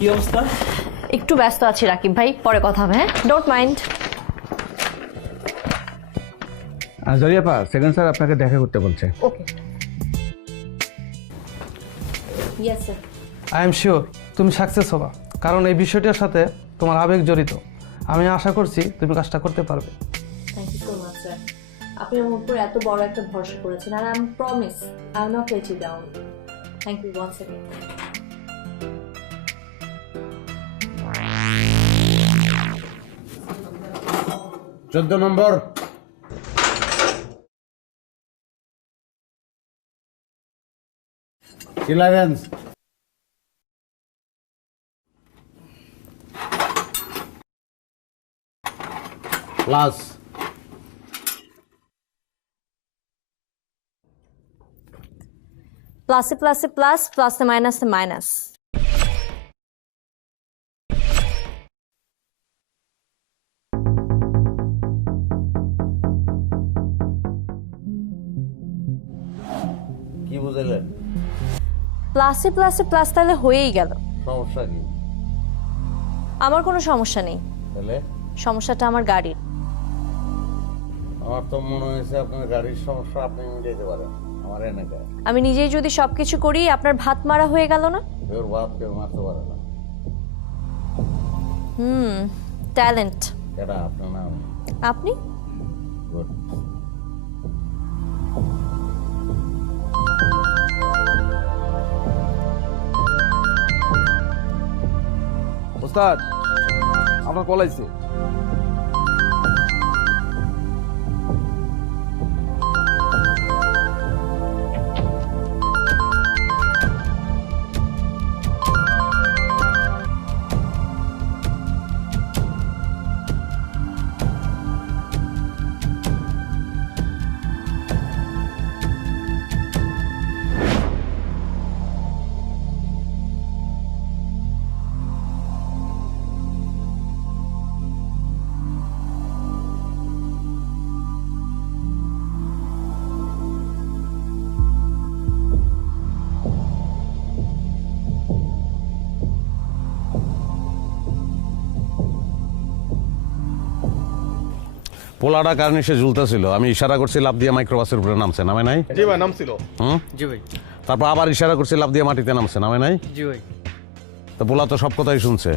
কি অবস্থা? একটু ব্যস্ত আছি রাকিব ভাই, পরে কথা হবে। হ্যাঁ, ডোন্ট মাইন্ড। জরিয়াপা, সেকেন্ড স্যার আপনাকে দেখা করতে বলছে। Okay. Yes sir. I am sure তুমি সাকসেস হবা, কারণ এই বিষয়টার সাথে তোমার আবেগ জড়িত। আমি আশা করছি তুমি কাজটা করতে পারবে। Thank you so much sir. আপনি আমার উপর এত বড় একটা ভরসা করেছেন, আর I promise I will not let you down. Thank you once again. 14 number. Clearance. Plus. প্লাসে প্লাসে প্লাস, প্লাসে মাইনাসে মাইনাস। কি বুঝলেন? প্লাসে প্লাসে প্লাস তাহলে হয়েই গেল। সমস্যা কি? আমার কোনো সমস্যা নেই। তাহলে সমস্যাটা আমার গাড়ির। আমার তো মনে হয়েছে আপনার গাড়ির সমস্যা আপনি মিটাইতে পারেন, আমার এলাকায়। আমি নিজেই যদি সবকিছু করি, আপনার ভাত মারা হয়ে গেল না? ওর ভাত কেউ মারতে পারে না। ট্যালেন্ট। এটা আপনার নাম? আপনি? গুড। ওস্তাদ, আমরা পলাইছি। পোলাটা কার্নিশে ঝুলতেছিল, আমি ইশারা করছি লাফ দিয়ে মাইক্রোবাসের উপরে নামছে, নামে নাই? জি ভাই, নামছিল। জি ভাই। তারপর আবার ইশারা করছি লাফ দিয়ে মাটিতে নামছে, নামে নাই? জি ভাই। তো পোলা তো সব কথাই শুনছে।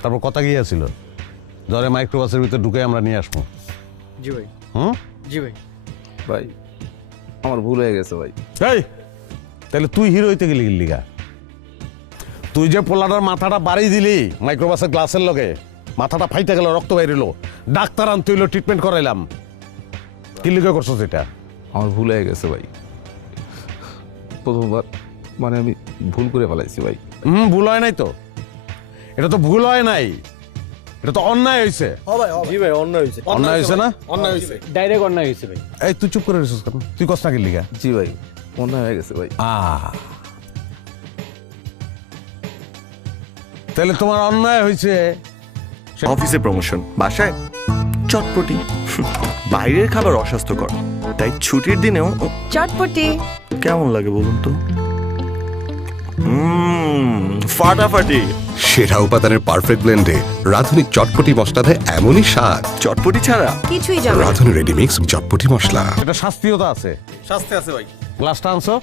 তারপর কথা গিয়েছিল ধরে মাইক্রোবাসের ভিতরে ঢুকে আমরা নিয়ে আসবো। জি ভাই। জি ভাই। ভাই, আমার ভুল হয়ে গেছে ভাই। এই তাহলে তুই হিরো হইতে গেলি গিল্লিগা? তুই যে পোলাটার মাথাটা বাড়ি দিলি মাইক্রোবাসের গ্লাসের লগে, মাথাটা ফাইতে গেল, রক্ত বাইরিল, ডাক্তার আনতে হইলো, ট্রিটমেন্ট করাইলাম, কি লিগে করছো সেটা? আমার ভুল হয়ে গেছে ভাই। প্রথমবার মানে আমি ভুল করে ফেলাইছি ভাই। ভুল হয় নাই তো, এটা তো ভুল হয় নাই, এটা তো অন্যায় হয়েছে। জি ভাই, অন্যায় হয়েছে। অন্যায় হয়েছে না? অন্যায় হয়েছে, ডাইরেক্ট অন্যায় হয়েছে ভাই। এই তুই চুপ করে রেছিস কেন? তুই কষ্ট না কি লিগা? জি ভাই, অন্যায় হয়ে গেছে ভাই। তাহলে তোমার অন্যায় হয়েছে। অফিসে প্রমোশন, বাসায় চটপটি। বাইরের খাবার অস্বাস্থ্যকর, তাই ছুটির দিনেও চটপটি। কেমন লাগে বলুন তো? ফাটাফাটি। সেরা উপাদানের পারফেক্ট ব্লেন্ডে রাঁধুনি চটপটি মশলা দেয় এমনই স্বাদ। চটপটি ছাড়া কিছুই জানো না। রাঁধুনি রেডি মিক্স চটপটি মশলা। এটা শাস্তিও তো আছে। শাস্তি আছে ভাই। গ্লাসটা আনছো,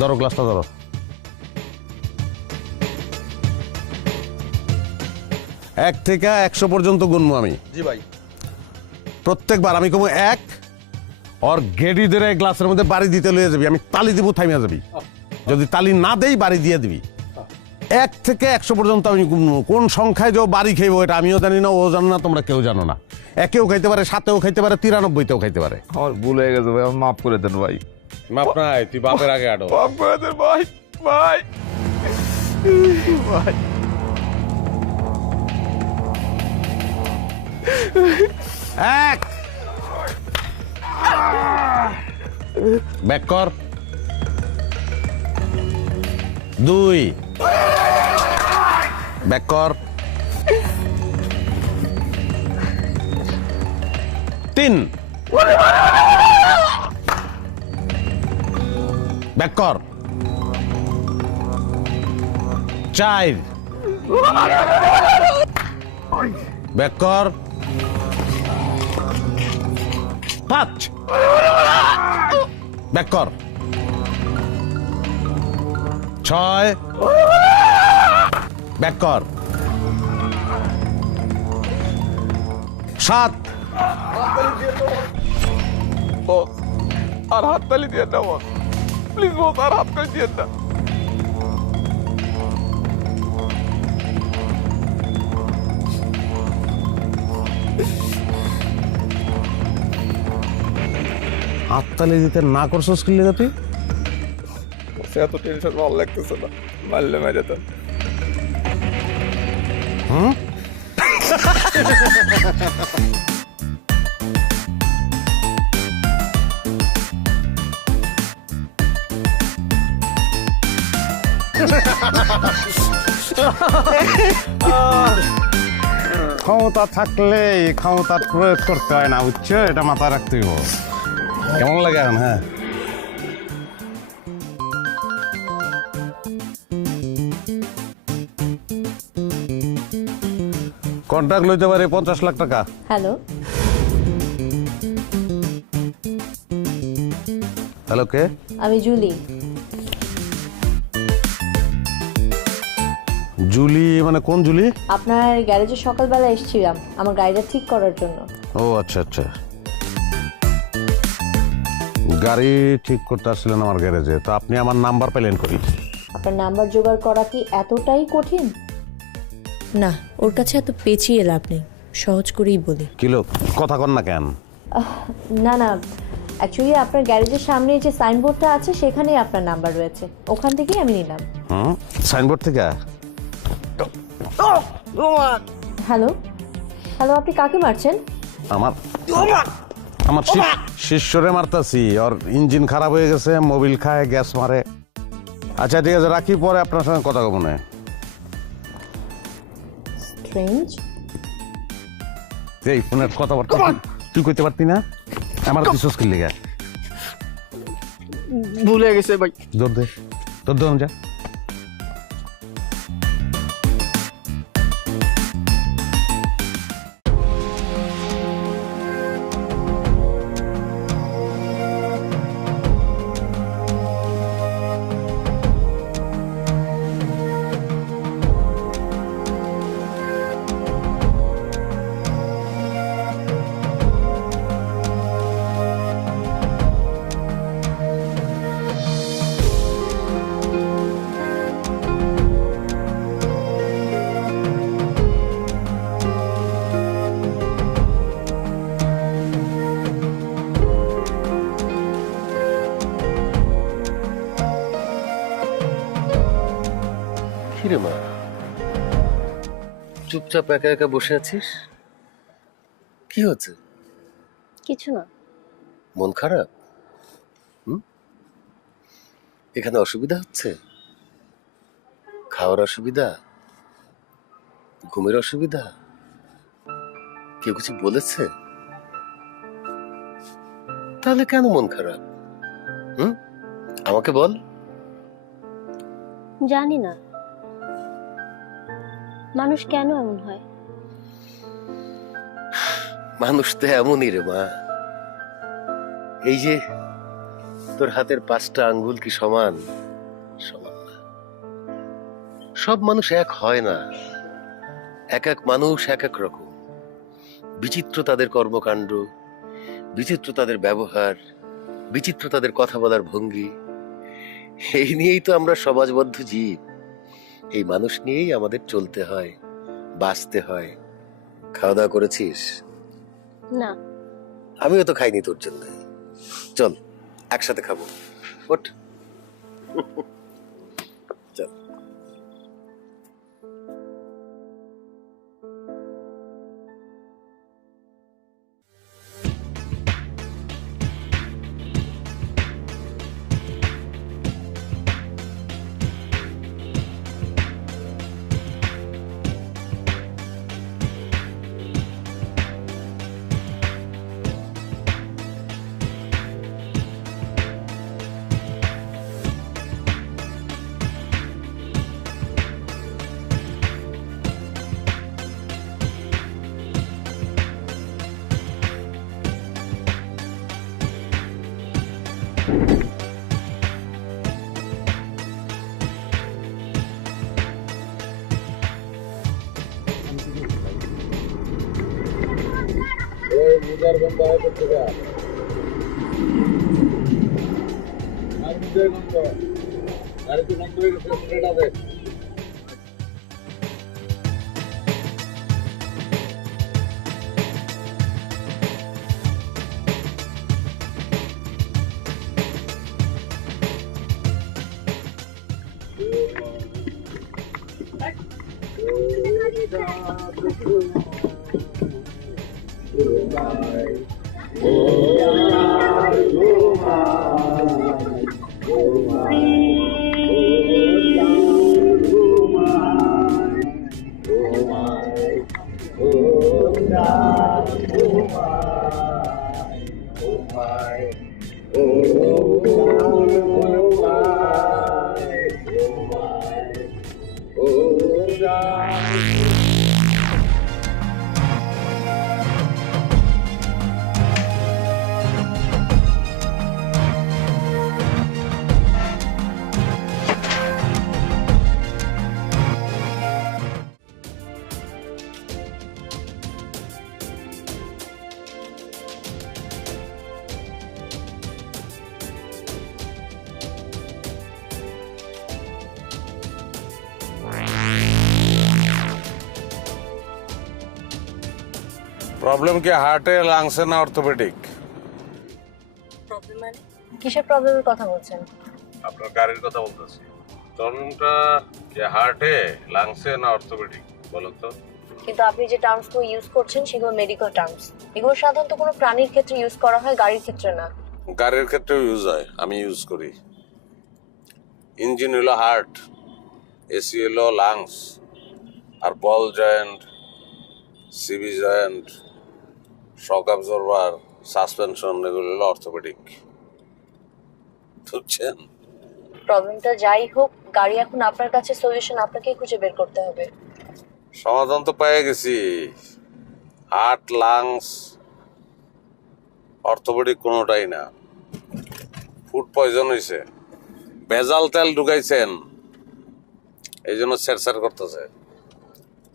ধরো গ্লাসটা ধরো। 1 থেকে 100 পর্যন্ত গুনবো আমি। জি ভাই। প্রত্যেকবার আমি কমু 1, ওর গেডি ধরে গ্লাসের মধ্যে বাড়ি দিতে লয়ে যাবি, আমি তালি দিব, থামিয়া যাবি। যদি তালি না দেই বাড়ি দিয়ে দিবি। 1 থেকে 100 পর্যন্ত আমি গুনবো। কোন সংখ্যায় যে ও বাড়ি খাইব এটা আমিও জানি না, ও জানো না, তোমরা কেউ জানো না। 1-এও খাইতে পারে, 7-এও খাইতে পারে, 93-তেও খাইতে পারে। আমার ভুল হয়ে গেছে ভাই, আমার মাফ করে দেন ভাই। মাপ নাই, তুই বাপের আগে আডো। মাফ করে দেন ভাই। ভাই ভাই 1 ব্যাক কর। 2 ব্যাক কর। 3 ব্যাক কর। 4 ব্যাক কর। 5 ব্যাক কর। 6 ব্যাক কর। 7 বস আর হাততালি দিয়ে না বস, প্লিজ বস আর হাততালি দিয়ে না। হাততালি দিতে না করছস কি লেগে তুই? সে এত টেনশন ভালো লাগতেছে না, মারলে মেরে তো। হুম? ক্ষমতা থাকলে ক্ষমতার প্রয়োগ করতে হয় না, বুঝছো? এটা মাথায় রাখতে হইব। কেমন লাগে এখন? হ্যাঁ, কন্ট্রাক্ট লইতে পারে 50 লাখ টাকা। হ্যালো, হ্যালো, কে? আমি জুলি। জুলি মানে কোন জুলি? আপনার গ্যারেজে সকালবেলা এসেছিলাম আমার গাড়িটা ঠিক করার জন্য। ও আচ্ছা আচ্ছা, গাড়ি ঠিক করতে আসছিলেন আমার গ্যারেজে, তো আপনি আমার নাম্বার পেলেন করি? আপনার নাম্বার জোগাড় করা কি এতটাই কঠিন? না, ওর কাছে এত পেঁচিয়ে লাভ নেই, সহজ করেই বলি। কিলো কথা কন না কেন? না না, অ্যাকচুয়ালি আপনার গ্যারেজের সামনে যে সাইনবোর্ডটা আছে সেখানেই আপনার নাম্বার রয়েছে, ওখান থেকেই আমি নিলাম। হুম, সাইনবোর্ড থেকে? হ্যালো হ্যালো, আপনি কাকে মারছেন? আমার আমার শিষ্যরে মারতাছি, ওর ইঞ্জিন খারাপ হয়ে গেছে, মোবিল খায়, গ্যাস মারে। আচ্ছা ঠিক আছে, রাখি, পরে আপনার সঙ্গে কথা কব না। স্ট্রেঞ্জ। এই ফোনের কথাবার্তা তুই কইতে পারতি না? আমার কিছু স্কিল লেগে ভুলে গেছে ভাই। দৌড় দে, তোর দৌড় যা। কিরে মা, চুপচাপ একা একা বসে আছিস? কি হচ্ছে? কিছু না। মন খারাপ? এখানে অসুবিধা হচ্ছে? খাওয়ার অসুবিধা, ঘুমের অসুবিধা? কেউ কিছু বলেছে? তাহলে কেন মন খারাপ? আমাকে বল। জানি না, মানুষ কেন এমন হয়? মানুষ তো এমনই রে মা। এই যে তোর হাতের 5টা আঙ্গুল কি সমান? সমান না। সব মানুষ এক হয় না। এক এক মানুষ এক এক রকম। বিচিত্র তাদের কর্মকাণ্ড, বিচিত্র তাদের ব্যবহার, বিচিত্র তাদের কথা বলার ভঙ্গি। এই নিয়েই তো আমরা সমাজবদ্ধ জীব। এই মানুষ নিয়েই আমাদের চলতে হয়, বাঁচতে হয়। খাওয়া দাওয়া করেছিস? না। আমিও তো খাইনি তোর জন্য। চল একসাথে খাবো, ওঠ। চল। প্রবলেম কি হার্টে, লাংসে না অর্থোপেডিক? প্রবলেম মানে? কিসের প্রবলেমের কথা বলছেন? আপনার গাড়ির কথা বলতেছি। প্রবলেমটা কি হার্টে, লাংসে না অর্থোপেডিক বলুন তো? কিন্তু আপনি যে টার্মসগুলো ইউজ করছেন সেগুলো মেডিকেল টার্মস। এগুলো সাধারণত কোনো প্রাণীর ক্ষেত্রে ইউজ করা হয়, গাড়ির ক্ষেত্রে না। গাড়ির ক্ষেত্রেও ইউজ হয়, আমি ইউজ করি। ইঞ্জিন হলো হার্ট, এসি হলো লাংস, আর বল জয়েন্ট, সিবি জয়েন্ট, শক অ্যাবজর্ভার, সাসপেনশন, এগুলো হলো অর্থোপেডিক। বুঝছেন? প্রবলেমটা যাই হোক, গাড়ি এখন আপনার কাছে, সলিউশন আপনাকেই খুঁজে বের করতে হবে। সমাধান তো পেয়ে গেছি। হার্ট, লাংস, অর্থোপেডিক কোনোটাই না। ফুড পয়জন হয়েছে, ভেজাল তেল ঢুকাইছেন, এই জন্য স্যার করতেছে।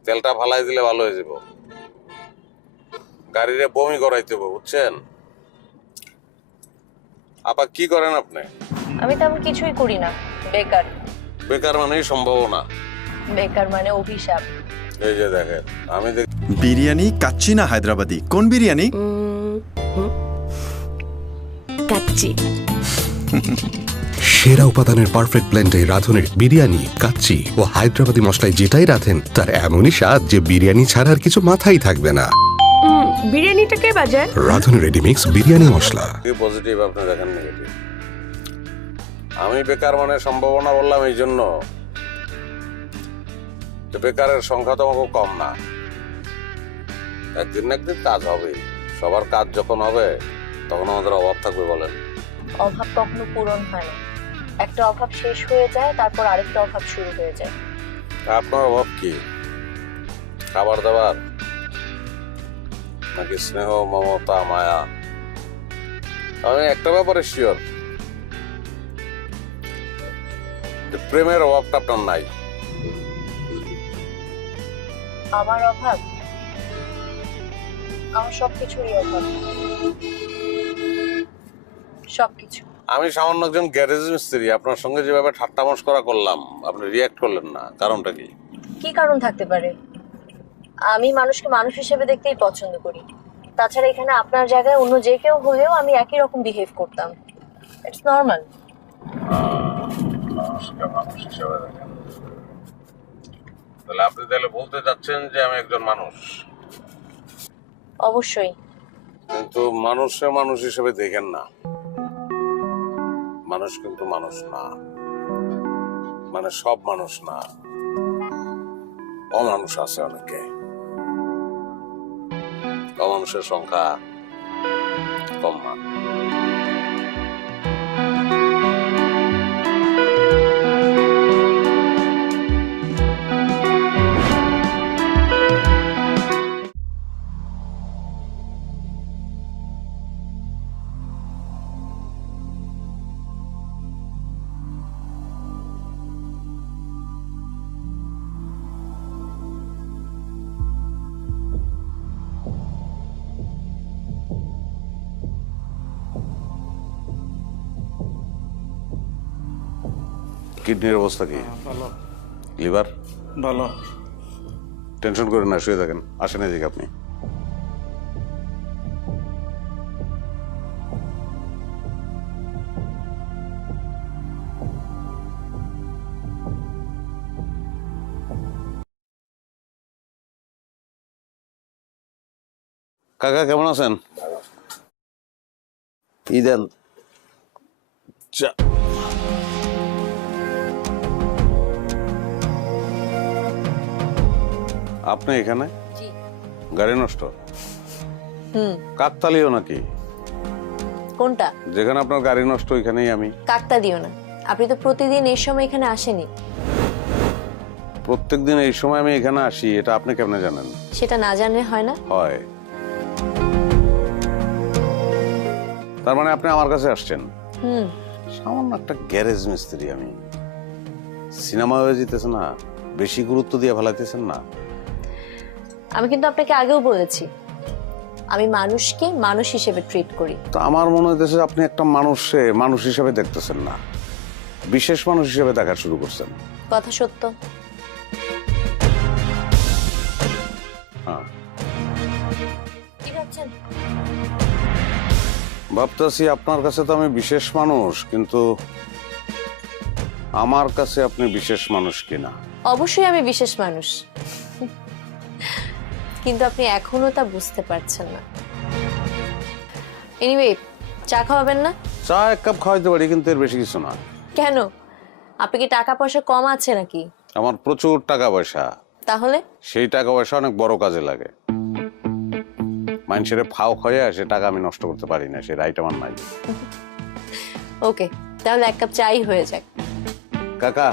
তেলটা ফালাই দিলে ভালো হয়ে যাব। গাড়িরে বমি করাইতে হবে, বুঝছেন? আপা কি করেন আপনি? আমি তেমন কিছুই করি না, বেকার। বেকার মানেই সম্ভাবনা, বেকার মানে অভিশাপ। এই যে দেখেন, আমি বিরিয়ানি কাচ্চি না হায়দ্রাবাদি, কোন বিরিয়ানি? কাচ্চি। সেরা উপাদানের পারফেক্ট ব্লেন্ডে রাঁধুনির বিরিয়ানি, কাচ্চি ও হায়দ্রাবাদি মশলায় যেটাই রাঁধেন তার এমনই স্বাদ যে বিরিয়ানি ছাড়া আর কিছু মাথায় থাকবে না। বিরিয়ানিটা কে বাজায়? রাঁধুনি রেডিমিক্স বিরিয়ানি মশলা। পজিটিভ, আপনি দেখেন নেগেটিভ। আমি বেকার মানে সম্ভাবনা বললাম এই জন্য যে বেকারের সংখ্যা তো আমাকে কম না। একদিন না একদিন কাজ হবে। সবার কাজ যখন হবে তখন আমাদের অভাব থাকবে। বলেন, অভাব কখনো পূরণ হয় না। একটা অভাব শেষ হয়ে যায়, তারপর আরেকটা অভাব শুরু হয়ে যায়। আপনার অভাব কি? খাবার দাবার নাকি স্নেহ মমতা মায়া? আমি একটা ব্যাপারে শিওর, প্রেমের অভাবটা আপনার নাই। আমার অভাব? আমার সবকিছুরই অভাব, সবকিছু। আমি সামান্য একজন গ্যারেজ মিস্ত্রি, আপনার সঙ্গে যেভাবে ঠাট্টা মশকরা করলাম আপনি রিয়াক্ট করলেন না, কারণটা কি? কি কারণ থাকতে পারে? আমি মানুষকে মানুষ হিসেবে দেখতেই পছন্দ করি। তাছাড়া এখানে আপনার জায়গায় অন্য যে কেউ হলেও আমি একই রকম বিহেভ করতাম। It's normal. মানুষ হিসেবে দেখেন, তাহলে আপনি তাহলে বলতে চাচ্ছেন যে আমি একজন মানুষ, অবশ্যই। কিন্তু মানুষে মানুষ হিসেবে দেখেন না। মানুষ কিন্তু মানুষ না, মানে সব মানুষ না, অমানুষ আছে অনেকে। অমানুষের সংখ্যা কম না। কিডনির অবস্থা কি? ভালো। লিভার? ভালো। টেনশন করেন না, শুয়ে থাকেন। আসেন এদিকে আপনি। কাকা কেমন আছেন? দেন আপনি এখানে? জি। গাড়ি নষ্ট? হুম। কাকতালীয় নাকি? কোনটা? যেখানে আপনার গাড়ি নষ্ট ওইখানেই আমি। কাকতা দিও না, আপনি তো প্রতিদিন এই সময় এখানে আসেনি। প্রত্যেকদিন এই সময় আমি এখানে আসি, এটা আপনি কেমনে জানেন? সেটা না জানলে হয় না। হয়। তার মানে আপনি আমার কাছে আসছেন? হুম। সামান্য একটা গ্যারেজ মিস্ত্রি আমি, সিনেমা হয়ে যেতেছে না, বেশি গুরুত্ব দিয়ে ফেলাইতেছেন না। আমি কিন্তু আপনাকে আগেও বলেছি আমি মানুষকে মানুষ হিসেবে ট্রিট করি। তো আমার মনে হইতেছে আপনি একটা মানুষে মানুষ হিসেবে দেখতেছেন না, বিশেষ মানুষ হিসেবে দেখা শুরু করছেন। কথা সত্য। হ্যাঁ, কি ভাবছেন? ভাবতেছি আপনার কাছে তো আমি বিশেষ মানুষ, কিন্তু আমার কাছে আপনি বিশেষ মানুষ কিনা। অবশ্যই আমি বিশেষ মানুষ, কিন্তু আপনি এখনো তা বুঝতে পারছেন না। এনিওয়ে, চা খাওয়াবেন না? চা এক কাপ খাওয়াইতে পারি, কিন্তু এর বেশি কিছু না। কেন? আপনি কি টাকা পয়সা কম আছে নাকি? আমার প্রচুর টাকা পয়সা। তাহলে? সেই টাকা পয়সা অনেক বড় কাজে লাগে। মানুষের ফাও খয়ে সে টাকা আমি নষ্ট করতে পারি না, সে রাইট আমার নাই। ওকে, তাহলে এক কাপ চাই হয়ে যাক। কাকা,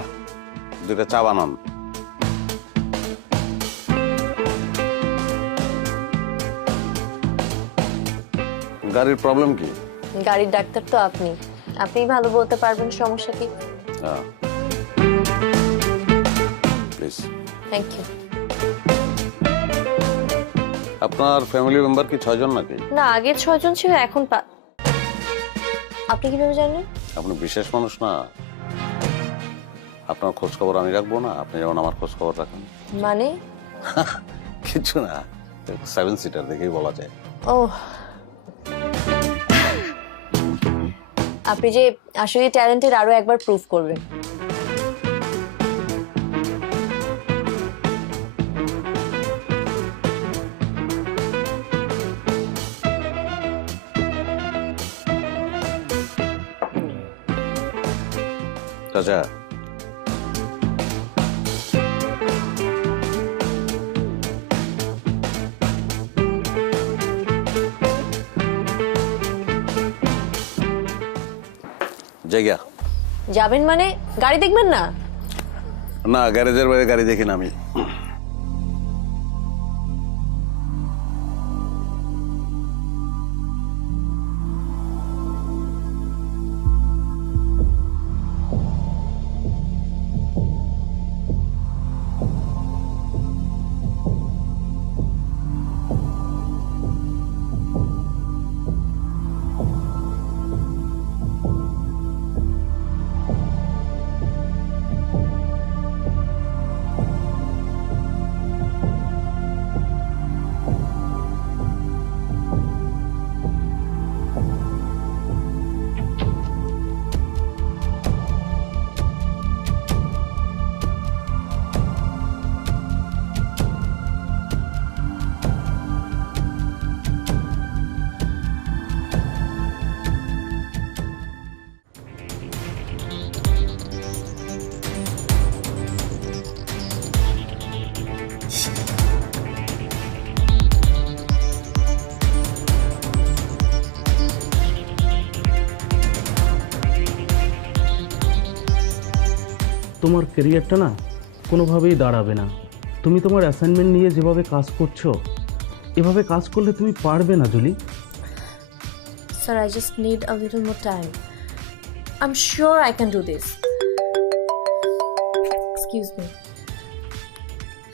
দুটা চা বানান। গাড়ির প্রবলেম কি? গাড়ির ডাক্তার তো আপনি, আপনিই ভালো বলতে পারবেন সমস্যা কি। প্লিজ। Thank you. আপনার ফ্যামিলি মেম্বার কি 6 জন নাকি? না, আগে 6 জন ছিল, এখন আপনি কিভাবে জানেন? আপনি বিশেষ মানুষ না, আপনার খোঁজ খবর আমি রাখবো না? আপনি যেমন আমার খোঁজ খবর রাখেন। মানে? কিছু না, 7 সিটার দেখেই বলা যায়। ও, আপনি যে আসলে ট্যালেন্টেড আরো একবার প্রুফ করবেন। চাচা, জায়গা যাবেন মানে গাড়ি দেখবেন না? না, গ্যারেজের বাইরে গাড়ি দেখি না আমি। তোমার ক্যারিয়ারটা না কোনোভাবেই দাঁড়াবে না। তুমি তোমার অ্যাসাইনমেন্ট নিয়ে যেভাবে কাজ করছো, এভাবে কাজ করলে তুমি পারবে না Julie. Sir, I just need a little more time. I'm sure I can do this. Excuse me.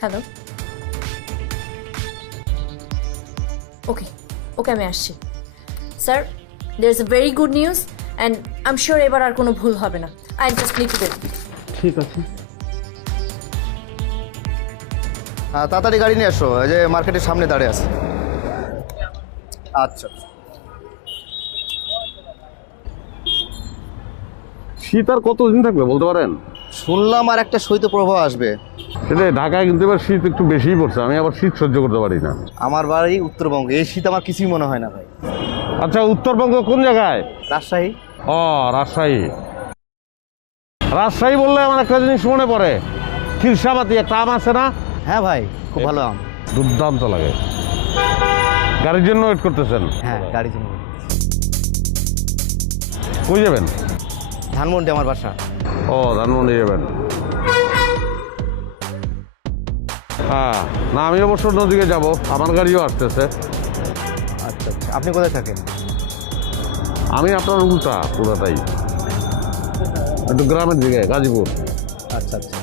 Hello? Okay, আমি আসছি। Sir, there's a very good news and I'm sure এবার আর কোনো ভুল হবে না। I just need to go. ঠিক আছে। তাড়াতাড়ি গাড়ি নিয়ে আসো, এই যে মার্কেটের সামনে দাঁড়িয়ে আছে। আচ্ছা, শীত আর কতদিন থাকবে বলতে পারেন? শুনলাম আর একটা শৈত্যপ্রবাহ আসবে। সেটাই, ঢাকায় কিন্তু এবার শীত একটু বেশিই পড়ছে, আমি আবার শীত সহ্য করতে পারি না। আমার বাড়ি উত্তরবঙ্গে, এই শীত আমার কিছুই মনে হয় না ভাই। আচ্ছা, উত্তরবঙ্গ কোন জায়গায়? রাজশাহী। ও, রাজশাহী। রাজশাহী বললে আমার একটা জিনিস মনে পড়ে, খিরসাবাতি একটা আম আছে না? হ্যাঁ ভাই, খুব ভালো আম। দুর্দান্ত লাগে। গাড়ির জন্য ওয়েট করতেছেন? হ্যাঁ, গাড়ির জন্য। কই যাবেন? ধানমন্ডি আমার বাসা। ও, ধানমন্ডি যাবেন। হ্যাঁ, না আমি অবশ্য অন্যদিকে যাব, আমার গাড়িও আসতেছে। আচ্ছা আচ্ছা, আপনি কোথায় থাকেন? আমি আপনার উল্টা পুরোটাই, একটু গ্রামের দিকে, গাজীপুর। আচ্ছা আচ্ছা,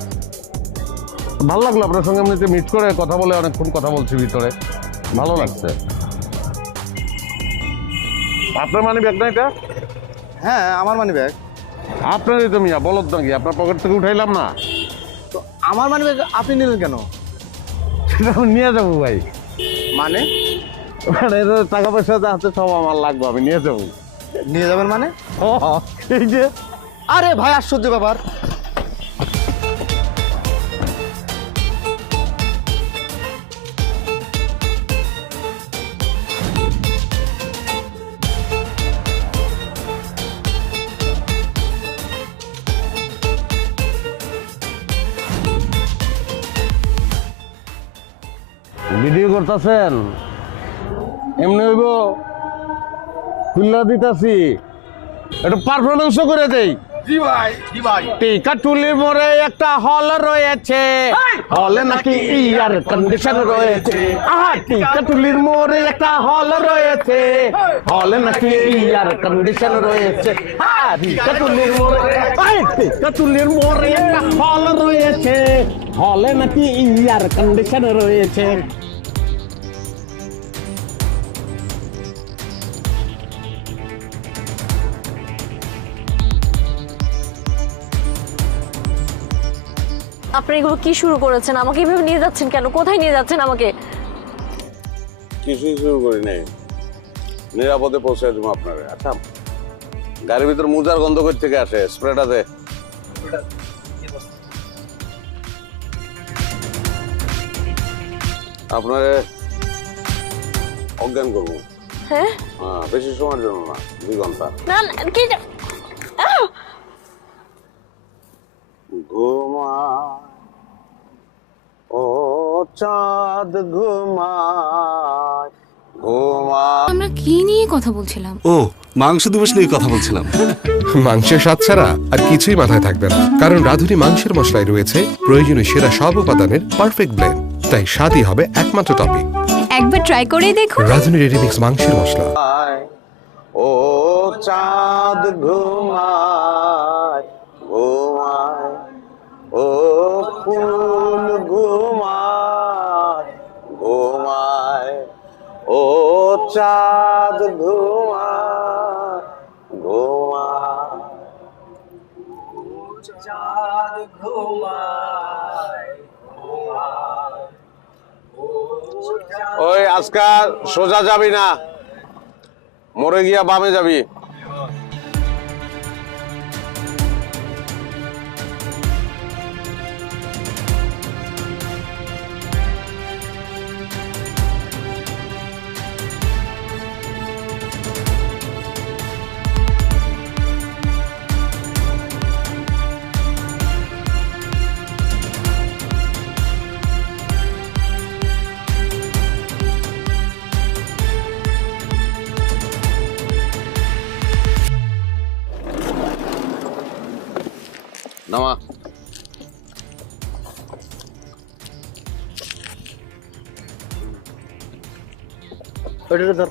ভালো লাগলো আপনার সঙ্গে এমনিতে মিট করে কথা বলে, অনেকক্ষণ কথা বলছি ভিতরে, ভালো লাগছে। আপনার মানি ব্যাগ না এটা? হ্যাঁ আমার মানি ব্যাগ। আপনারই তো মিয়া, বলদ নাকি? আপনার পকেট থেকে উঠাইলাম না তো আমার মানি ব্যাগ আপনি নিলেন কেন? সেটা আমি নিয়ে যাবো ভাই। মানে? মানে টাকা পয়সা হাতে সব আমার লাগবে, আমি নিয়ে যাবো। নিয়ে যাবেন মানে? ও, এই যে। আরে ভাই, আশ্চর্য ব্যাপার। ভিডিও করতেছেন? এমনি হইব, খুল্লা দিতাছি, একটু পারফরমেন্সও করে দেই। জি ভাই, জি ভাই। টিকাটুলির মোড়ে একটা হল রয়েছে, হলে নাকি ইয়ার কন্ডিশন রয়েছে। আহা, টিকাটুলির মোড়ে একটা হল রয়েছে, হলে নাকি ইয়ার কন্ডিশন রয়েছে। টিকাটুলির মোড়ে, টিকাটুলির মোড়ে একটা হল রয়েছে, হলে নাকি ইয়ার কন্ডিশন রয়েছে। আপনি এগুলো কি শুরু করেছেন? আমাকে এইভাবে নিয়ে যাচ্ছেন কেন? কোথায় নিয়ে যাচ্ছেন আমাকে? কিছুই শুরু করি নাই, নিরাপদে পৌঁছে দেবো আপনারে। আচ্ছা, গাড়ির ভিতর মুজার গন্ধ কই থেকে আসে? স্প্রেটা দে। আপনারে অজ্ঞান করবো। হ্যাঁ, বেশি সময়ের জন্য না, 2 ঘন্টা। না কি ঘুমায় ও চাঁদ ঘুমায়, ঘুমায়। আমরা কি নিয়ে কথা বলছিলাম? ও, মাংস দিবস নিয়ে কথা বলছিলাম। মাংসের স্বাদ ছাড়া আর কিছুই মাথায় থাকবে না, কারণ রাঁধুনি মাংসের মশলায় রয়েছে প্রয়োজনীয় সেরা সব উপাদানের পারফেক্ট ব্লেন্ড, তাই স্বাদই হবে একমাত্র টপিক। একবার ট্রাই করেই দেখো। রাঁধুনি রেডিমিক্স মাংসের মশলা। ও চাঁদ ঘুমায়, ঘুমায়, ও ফুল ঘুমায়, ঘুমায়, ও চাঁদ ঘুমায়, ঘুমায়, চাঁদ ঘুমায়, ঘুমায়। ওই আজকাল সোজা যাবি না, মরে গিয়া বামে যাবি। নামা। ওইটা ধর।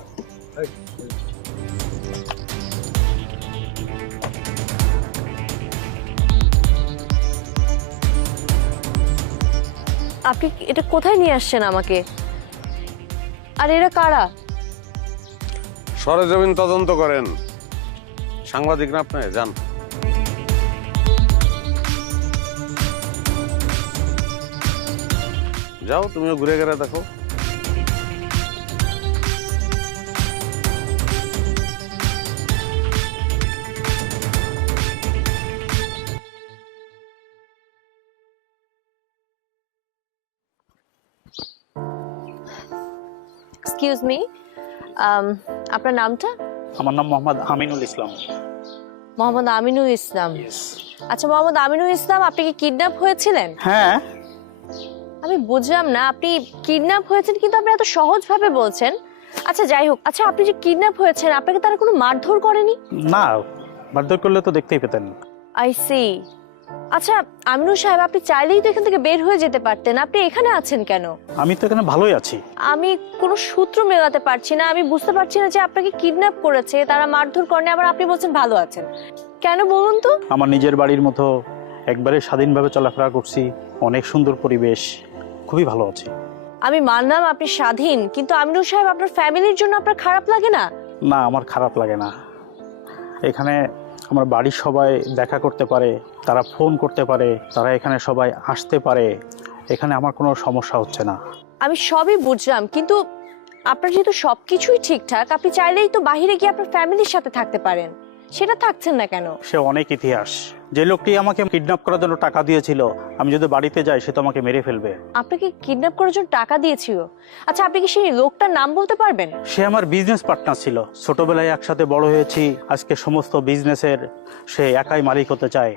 আপনি এটা কোথায় নিয়ে আসছেন আমাকে? আর এরা কারা? সরেজমিন তদন্ত করেন, সাংবাদিক না আপনি, যান। যাও, তুমিও ঘুরে ঘুরে দেখো। এক্সকিউজ মি, আপনার নামটা? আমার নাম মোহাম্মদ আমিনুল ইসলাম। মোহাম্মদ আমিনুল ইসলাম। আচ্ছা মোহাম্মদ আমিনুল ইসলাম, আপনি কি কিডন্যাপ হয়েছিলেন? হ্যাঁ। আমি বুঝলাম না, আপনি কিডন্যাপ হয়েছেন কিন্তু আপনি এত সহজভাবে বলছেন। আচ্ছা যাই হোক, আচ্ছা আপনি যে কিডন্যাপ হয়েছেন আপনাকে তারা কোনো মারধর করেনি? না, মারধর করলে তো দেখতেই পেতেন। I see. আচ্ছা আমিনুল সাহেব, আপনি চাইলেই তো এখান থেকে বের হয়ে যেতে পারতেন, আপনি এখানে আছেন কেন? আমি তো এখানে ভালোই আছি। আমি কোনো সূত্র মেলাতে পারছি না, আমি বুঝতে পারছি না যে আপনাকে কিডন্যাপ করেছে, তারা মারধর করেনি, আবার আপনি বলছেন ভালো আছেন কেন বলুন তো? আমার নিজের বাড়ির মতো একবারে স্বাধীনভাবে চলাফেরা করছি, অনেক সুন্দর পরিবেশ, খুবই ভালো আছি। আমি মানলাম আপনি স্বাধীন, কিন্তু আমিনুল সাহেব আপনার ফ্যামিলির জন্য আপনার খারাপ লাগে না? না, আমার খারাপ লাগে না। এখানে আমার বাড়ির সবাই দেখা করতে পারে, তারা ফোন করতে পারে, তারা এখানে সবাই আসতে পারে, এখানে আমার কোনো সমস্যা হচ্ছে না। আমি সবই বুঝলাম, কিন্তু আপনার যেহেতু সবকিছুই ঠিকঠাক, আপনি চাইলেই তো বাইরে গিয়ে আপনার ফ্যামিলির সাথে থাকতে পারেন, সেটা থাকছেন না কেন? সে অনেক ইতিহাস। যে লোকটি আমাকে কিডন্যাপ করার জন্য টাকা দিয়েছিল, আমি যদি বাড়িতে যাই সে তো আমাকে মেরে ফেলবে। আপনাকে কিডন্যাপ করার জন্য টাকা দিয়েছিল? আচ্ছা আপনি কি সেই লোকটার নাম বলতে পারবেন? সে আমার বিজনেস পার্টনার ছিল, ছোটবেলায় একসাথে বড় হয়েছি, আজকে সমস্ত বিজনেসের সে একাই মালিক হতে চায়।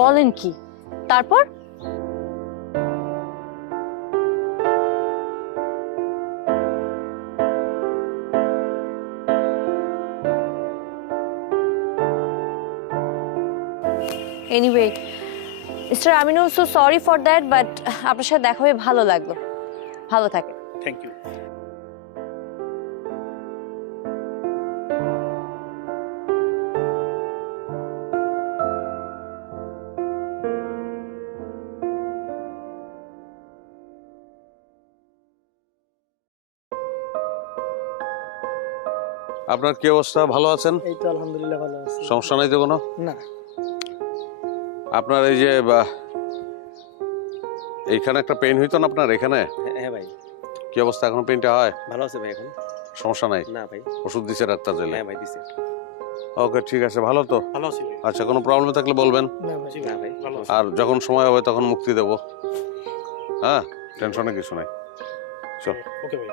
বলেন কি? তারপর? Anyway mister Aminul, so sorry for that, but আপনার সাথে দেখা হয়ে ভালো লাগলো। ভালো থাকে। Thank you. আপনার কি অবস্থা, ভালো আছেন? এই তো আলহামদুলিল্লাহ ভালো আছি। সমস্যা নাই তো কোনো? না। আপনার এই যে এইখানে একটা পেইন হইতো না আপনার এখানে? হ্যাঁ ভাই। কি অবস্থা, এখনো পেইনটা হয়? ভালো আছে ভাই এখন। সমস্যা নাই? না ভাই। ওষুধ দিছে ডাক্তার জেলে? হ্যাঁ ভাই দিছে। ওকে ঠিক আছে, ভালো তো? ভালো আছি। আচ্ছা, কোনো প্রবলেম থাকলে বলবেন। না ভাই। না ভাই ভালো আছে। আর যখন সময় হবে তখন মুক্তি দেব। হ্যাঁ, টেনশনে কিছু নাই। চল। ওকে ভাই।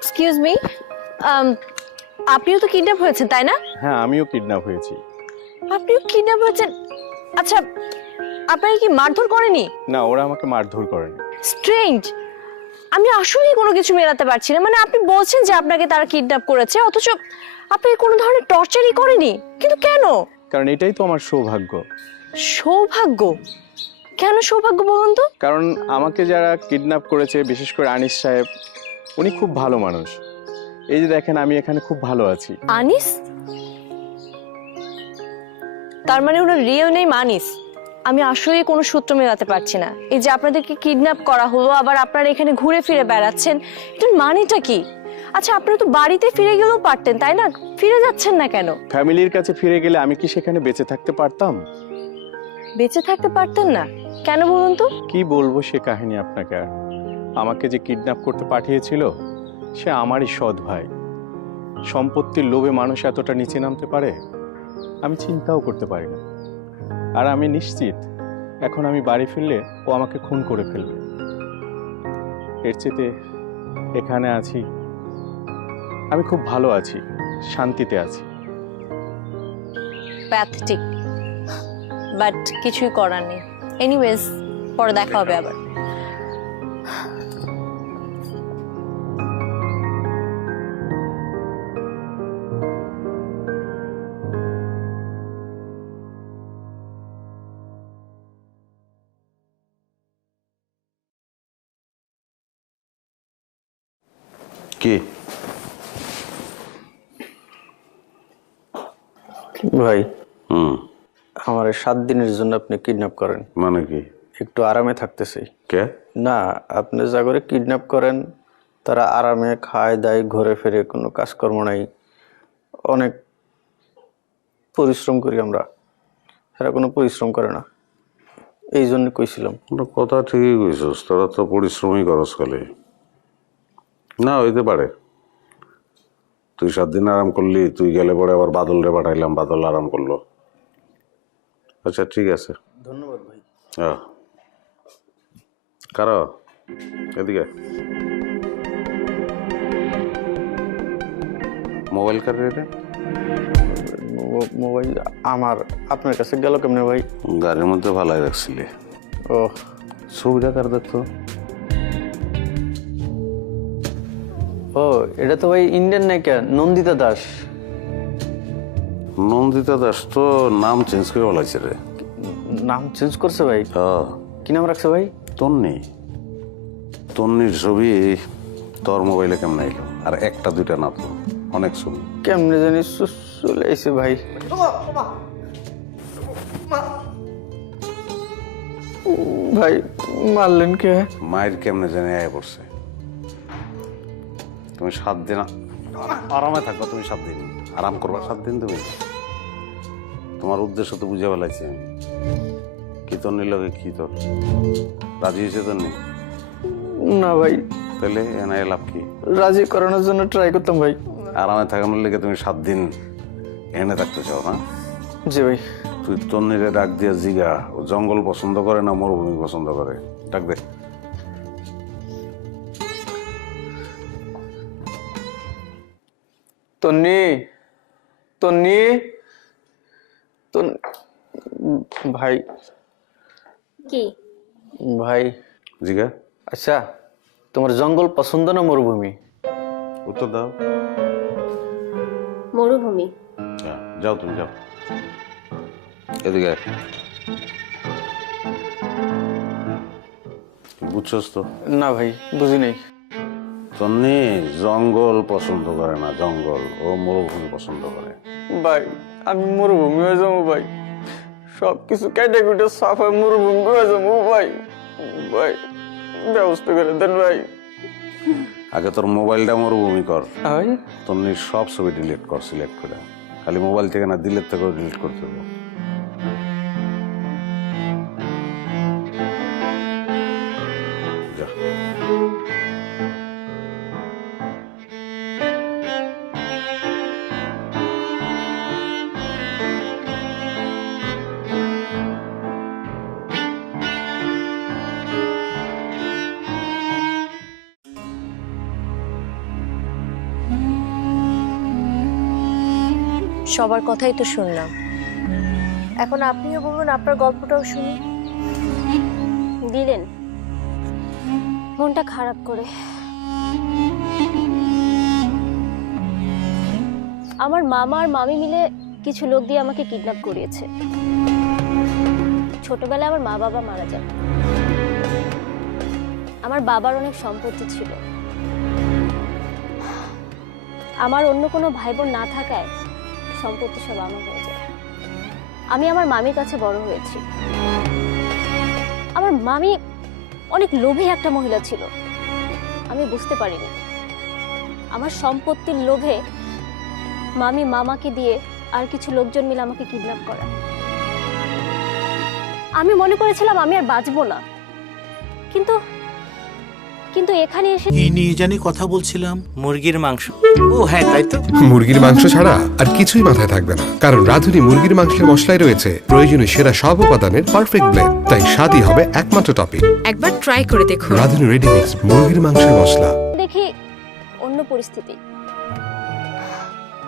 এক্সকিউজ মি, আপনিও তো কিডন্যাপ হয়েছেন তাই না? হ্যাঁ, আমিও কিডন্যাপ হয়েছি। আপনিও কিডন্যাপ হয়েছেন? আচ্ছা আপনাকে কি মারধর করেনি? না, ওরা আমাকে মারধর করেনি। স্ট্রেঞ্জ, আমি আসলেই কোনো কিছু মেলাতে পারছি না। মানে আপনি বলছেন যে আপনাকে তারা কিডন্যাপ করেছে, অথচ আপনাকে কোনো ধরনের টর্চারই করেনি, কিন্তু কেন? কারণ এটাই তো আমার সৌভাগ্য। সৌভাগ্য? কেন সৌভাগ্য বলুন তো? কারণ আমাকে যারা কিডন্যাপ করেছে, বিশেষ করে আনিস সাহেব, উনি খুব ভালো মানুষ। এই যে দেখেন, আমি এখানে খুব ভালো আছি। আনিস? তার মানে ওনার রিয়েল নেম আনিস? আমি আসলে কোনো সূত্র মেলাতে পারছি না। এই যে আপনাদেরকে কিডন্যাপ করা হলো, আবার আপনারা এখানে ঘুরে ফিরে বেড়াচ্ছেন, এটার মানেটা কি? আচ্ছা আপনারা তো বাড়িতে ফিরে গেলেও পারতেন তাই না, ফিরে যাচ্ছেন না কেন? ফ্যামিলির কাছে ফিরে গেলে আমি কি সেখানে বেঁচে থাকতে পারতাম? বেঁচে থাকতে পারতেন না কেন বলুন তো? কি বলবো সে কাহিনী আপনাকে। আর আমাকে যে কিডন্যাপ করতে পাঠিয়েছিল সে আমারই সৎ ভাই। সম্পত্তির লোভে মানুষ এতটা নিচে নামতে পারে আমি চিন্তাও করতে পারি না। আর আমি নিশ্চিত এখন আমি বাড়ি ফিরলে ও আমাকে খুন করে ফেলবে। এর চেয়ে এখানে আছি, আমি খুব ভালো আছি, শান্তিতে আছি। প্যাথেটিক, বাট কিছুই করার নেই। এনিওয়েজ, পরে দেখা হবে আবার। কি ভাই হুম আমার 7 দিনের জন্য আপনি কিডন্যাপ করেন, মানে কি? একটু আরামে থাকতেছি। কে? না, আপনি যা করে কিডন্যাপ করেন তারা আরামে খায় দায়, ঘুরে ফিরে, কোনো কাজকর্ম নাই, অনেক পরিশ্রম করি আমরা, এরা কোনো পরিশ্রম করে না, এই জন্য কইছিলাম। কথা ঠিকই কইছস, তোরা তো পরিশ্রমই করস খালি। না হইতে পারে, তুই 7 দিন আরাম করলি, তুই গেলে পরে আবার বাদল রে পাঠাইলাম, বাদল আরাম করলো। আচ্ছা ঠিক আছে, ধন্যবাদ ভাই। কারো এদিকে মোবাইল কার রে? মোবাইল আমার, আপনার কাছে গেল কেমনে ভাই? গাড়ির মধ্যে ভালাই রাখছিলি। ও, ছবিটা কার দেখতো? ও এটা তো ভাই ইন্ডিয়ান নায়িকা নন্দিতা দাস। নন্দিতা দাস তো নাম চেঞ্জ করে বলাইছে রে। নাম চেঞ্জ করছে ভাই? কি নাম রাখছে ভাই? তন্নি। তন্নির ছবি তোর মোবাইলে কেমন এলো? আর একটা দুইটা না তো, অনেক ছবি। কেমনে জানি চলে আইছে ভাই। ভাই মারলেন কে? মায়ের কেমনে জানি আয় পড়ছে। তুমি 7 দিন আরামে থাকবা, তুমি 7 দিন আরাম করবা, 7 দিন তুমি। তোমার উদ্দেশ্য তো বুঝে ফেলাইছি আমি। কি তোর নিল কি তোর রাজি হয়েছে তোর নেই? না ভাই। তাহলে এনায় লাভ কি? রাজি করানোর জন্য ট্রাই করতাম ভাই। আরামে থাকানোর লেগে তুমি 7 দিন এনে থাকতে চাও না? জি ভাই। তুই তন্নিরে ডাক দিয়া জিগা, ও জঙ্গল পছন্দ করে না মরুভূমি পছন্দ করে? ডাক দে। তন্নি, তন্নি, ভাই। কি ভাই? জিগা। আচ্ছা, তোমার জঙ্গল পছন্দ না মরুভূমি? উত্তর দাও। মরুভূমি। যাও তুমি যাও, এদিকে বুঝছস তো? না ভাই, বুঝি নাই। তন্নি জঙ্গল পছন্দ করে না, জঙ্গল, ও মরুভূমি পছন্দ করে। ভাই আমি মরুভূমি হয়ে যাবো ভাই, সবকিছু কেটে কুটে সাফাই মরুভূমি হয়ে যাবো ভাই। ভাই ব্যবস্থা করে দেন ভাই। আগে তোর মোবাইলটা মরুভূমি কর, ভাই তন্নির সব ছবি ডিলিট কর, সিলেক্ট করে। খালি মোবাইল থেকে না, দিলের থেকেও ডিলিট করতে হবে। যা। সবার কথাই তো শুনলাম, এখন আপনিও বলুন, আপনার গল্পটাও শুনি। দিলেন মনটা খারাপ করে। আমার মামা আর মামি মিলে কিছু লোক দিয়ে আমাকে কিডন্যাপ করিয়েছে। ছোটবেলায় আমার মা বাবা মারা যায়। আমার বাবার অনেক সম্পত্তি ছিল। আমার অন্য কোনো ভাই বোন না থাকায় সম্পত্তি সব আমার হয়ে যায়। আমি আমার মামির কাছে বড় হয়েছি। আমার মামি অনেক লোভী একটা মহিলা ছিল। আমি বুঝতে পারিনি আমার সম্পত্তির লোভে মামি মামাকে দিয়ে আর কিছু লোকজন মিলে আমাকে কিডন্যাপ করা। আমি মনে করেছিলাম আমি আর বাঁচবো না, কিন্তু কিন্তু এখানে এসে কি নিয়ে জানি কথা বলছিলাম, মুরগির মাংস। ও হ্যাঁ, তাই তো। মুরগির মাংস ছাড়া আর কিছুই মাথায় থাকবে না, কারণ রাঁধুনি মুরগির মাংসের মশলায় রয়েছে প্রয়োজনীয় সেরা সব উপাদানের পারফেক্ট ব্লেন্ড। তাই স্বাদই হবে একমাত্র টপিক। একবার ট্রাই করে দেখুন রাঁধুনি রেডি মিক্স মুরগির মাংসের মশলা। দেখি অন্য পরিস্থিতি।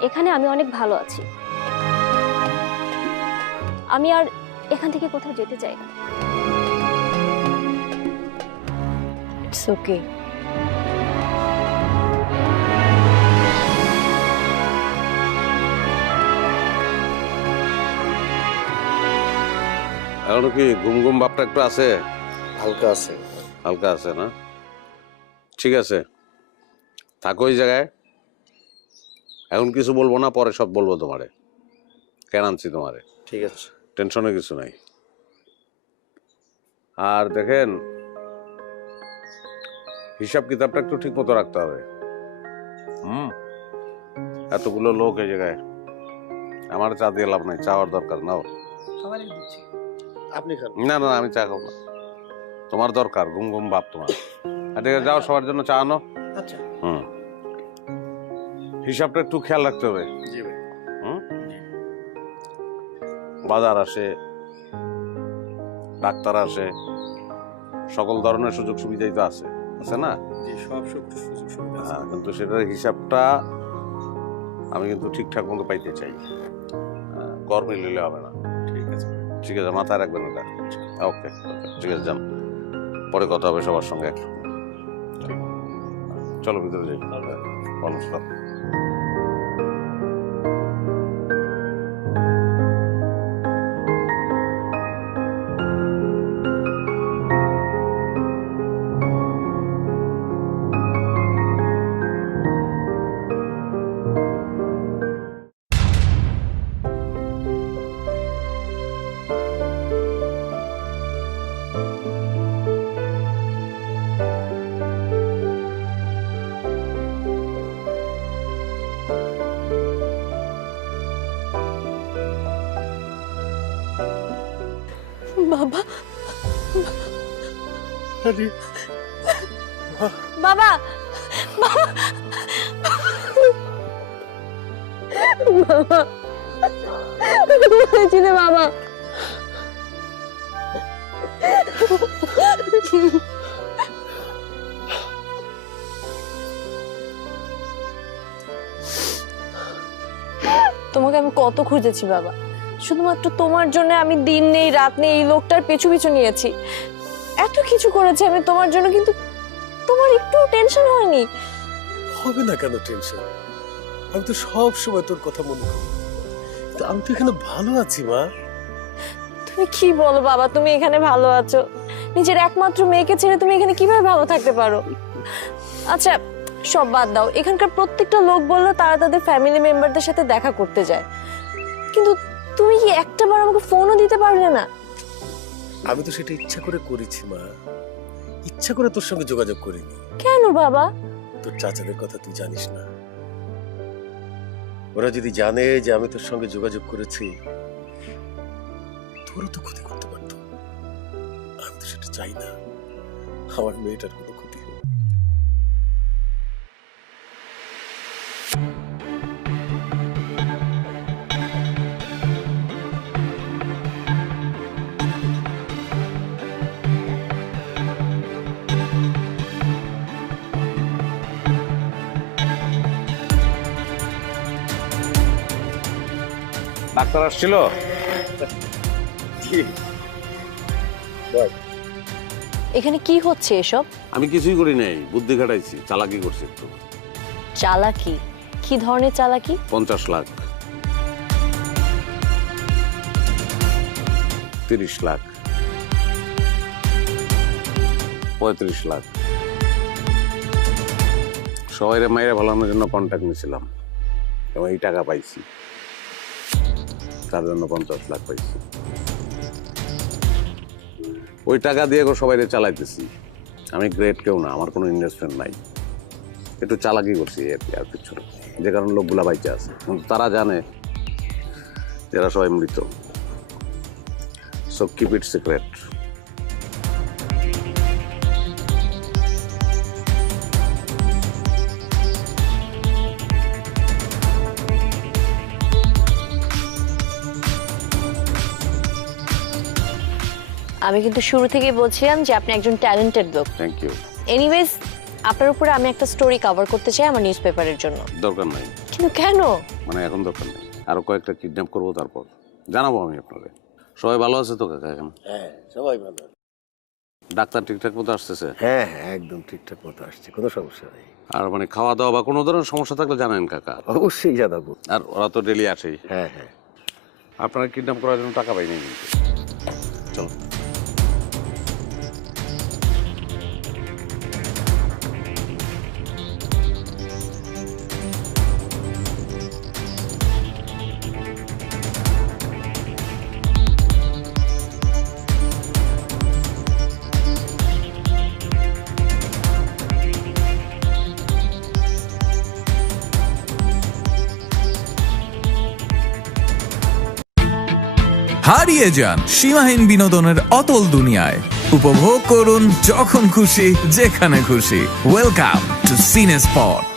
এখানে আমি অনেক ভালো আছি। আমি আর এখান থেকে কোথাও যেতে চাই না। It's okay. এখন কি ঘুম ঘুম ভাবটা একটু আছে? হালকা আছে। হালকা আছে না? ঠিক আছে, থাকো ওই জায়গায়, এখন কিছু বলবো না, পরে সব বলবো তোমারে কেন আনছি তোমারে। ঠিক আছে, টেনশনের কিছু নাই। আর দেখেন হিসাব কিতাবটা একটু ঠিক মতো রাখতে হবে। এতগুলো লোক এই জায়গায়, আমার চা দিয়ে লাভ নাই, চাওয়ার দরকার নাও। আপনি খান। না না আমি চা খাবো না, তোমার দরকার, ঘুম ঘুম ভাব তোমার। আর ঠিক আছে, যাও সবার জন্য চা আনো। আচ্ছা। হিসাবটা একটু খেয়াল রাখতে হবে। জি ভাই। বাজার আসে, ডাক্তার আসে, সকল ধরনের সুযোগ সুবিধাই তো আছে, আছে না? জি, সব সুযোগ সুবিধা আছে। কিন্তু সেটার হিসাবটা আমি কিন্তু ঠিকঠাক মতো পাইতে চাই, গরমে নিলে হবে না। ঠিক আছে, ঠিক আছে, মাথায় রাখবেন এটা। ওকে, ঠিক আছে, যান, পরে কথা হবে সবার সঙ্গে। চলো ভিতরে যাই। ভালো সব। বাবা, আরে বাবা, বাবা, হয়েছিল বাবা। তোমাকে আমি কত খুঁজেছি বাবা, শুধুমাত্র তোমার জন্য আমি দিন নেই রাত নেই এই লোকটার পিছু পিছু নিয়েছি, এত কিছু করেছি আমি তোমার জন্য, কিন্তু তোমার একটু টেনশন হয়নি? হবে না কেন টেনশন? আমি তো সব সময় তোর কথা মনে করি, কিন্তু আমি তো এখানে ভালো আছি মা। তুমি কি বলো বাবা, তুমি এখানে ভালো আছো? নিজের একমাত্র মেয়েকে ছেড়ে তুমি এখানে কিভাবে ভালো থাকতে পারো? আচ্ছা সব বাদ দাও, এখানকার প্রত্যেকটা লোক বললো তারা তাদের ফ্যামিলি মেম্বারদের সাথে দেখা করতে যায়, কিন্তু তুমি কি একটাবার আমাকে ফোনও দিতে পারলে না? আমি তো সেটা ইচ্ছা করে করেছি মা, ইচ্ছা করে তোর সঙ্গে যোগাযোগ করিনি। কেন বাবা? তোর চাচাদের কথা তুই জানিস না, ওরা যদি জানে যে আমি তোর সঙ্গে যোগাযোগ করেছি, তোরও তো ক্ষতি করতে পারতো। আমি তো সেটা চাই না, আমার মেয়েটার কোনো ক্ষতি হোক। ডাক্তার আসছিল? এখানে কি হচ্ছে এসব? আমি কিছুই করি নাই, বুদ্ধি খাটাইছি, চালাকি করছি একটু। চালাকি? কি ধরনের চালাকি? 50 লাখ, 30 লাখ, 35 লাখ, সবাই মাইরে ভালানোর জন্য কন্ট্যাক্ট নিয়েছিলাম এবং এই টাকা পাইছি, তার জন্য 50 লাখ পাইছি। ওই টাকা দিয়ে সবাই চালাইতেছি। আমি গ্রেট কেউ না, আমার কোনো ইনভেস্টমেন্ট নাই, একটু চালাকি করছি আর কিছু না, যে কারণে লোকগুলা বাইচে আছে, কিন্তু তারা জানে এরা সবাই মৃত। So keep it secret. আমি কিন্তু শুরু থেকেই বলছিলাম যে আপনি একজন ট্যালেন্টেড লোক। Thank you. এনিওয়েজ আপনার উপরে আমি একটা স্টোরি কভার করতে চাই আমার নিউজ পেপারের জন্য। দরকার নাই। কিন্তু কেন? মানে এখন দরকার নেই, আরো কয়েকটা কিডন্যাপ করবো, তারপর জানাবো আমি আপনাদের। সবাই ভালো আছে তো কাকা? এখন হ্যাঁ সবাই ভালো। ডাক্তার ঠিকঠাক মতো আসতেছে? হ্যাঁ হ্যাঁ একদম ঠিকঠাক মতো আসছে, কোনো সমস্যা নেই। আর মানে খাওয়া দাওয়া বা কোনো ধরনের সমস্যা থাকলে জানেন কাকা? অবশ্যই জানাবো। আর ওরা তো ডেলি আসেই। হ্যাঁ হ্যাঁ। আপনারা কিডন্যাপ করার জন্য টাকা পাই নাই কিন্তু। চলো। হারিয়ে যান সীমাহীন বিনোদনের অতল দুনিয়ায়। উপভোগ করুন যখন খুশি যেখানে খুশি। ওয়েলকাম টু সিনে স্পট।